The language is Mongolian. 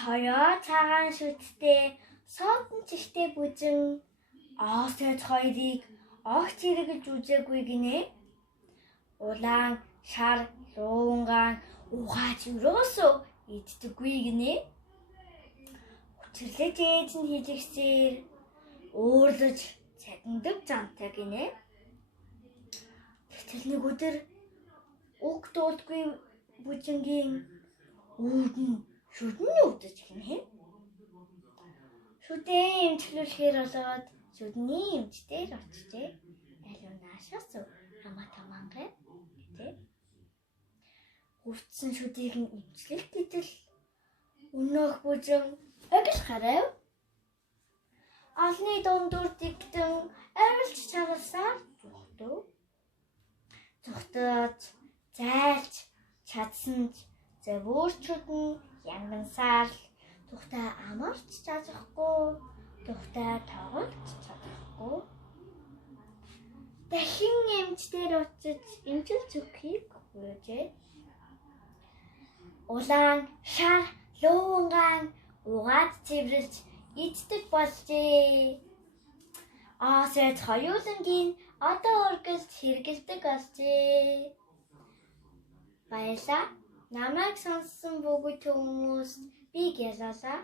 Соёо цагаан шүттэй содон чихтэй бүжин Оосойц хоёрыг огт хэрэгж үзээгүй гинэ. Улаан шар луунгаан угааж өрөөсөө иддэггүй гинэ. Хүчирлэж ээж нь хилэгсээр өөрлөж цадиндаг замтай гинэ. Гэтэл нэг өдөр уг дуулдгүй бүжингийн үүд нь шүдний үдэж гинэ. Шүдээ эмчлүүлэхээр болоод шүдний эмч дээр очжээ. Алуу наашаас хамаатай мангай гэдэг. Хүртсэн шүдийг нь эмчлэх гэтэл өнөөх бүжин агш харав. Олны дундуур дэгдэн арилж чагалсаар зүхтөөж зайлж чадсан ч зөвөрчүүд нь янгансаар л тухтай амарч чадахгүй, тухтай тоглож чадахгүй. Дахин эмч дээр очиж эмчилж өгөхийг гуйжээ. Улаан шар луунгаан угаад цэвэрлж иддэг болжээ. Оосойц хоёулангийн одоо үргэлж хэрэгэлдэг болжээ. Баярлалаа. Намайг сонссон бүгд хүмүүст би гялалаа.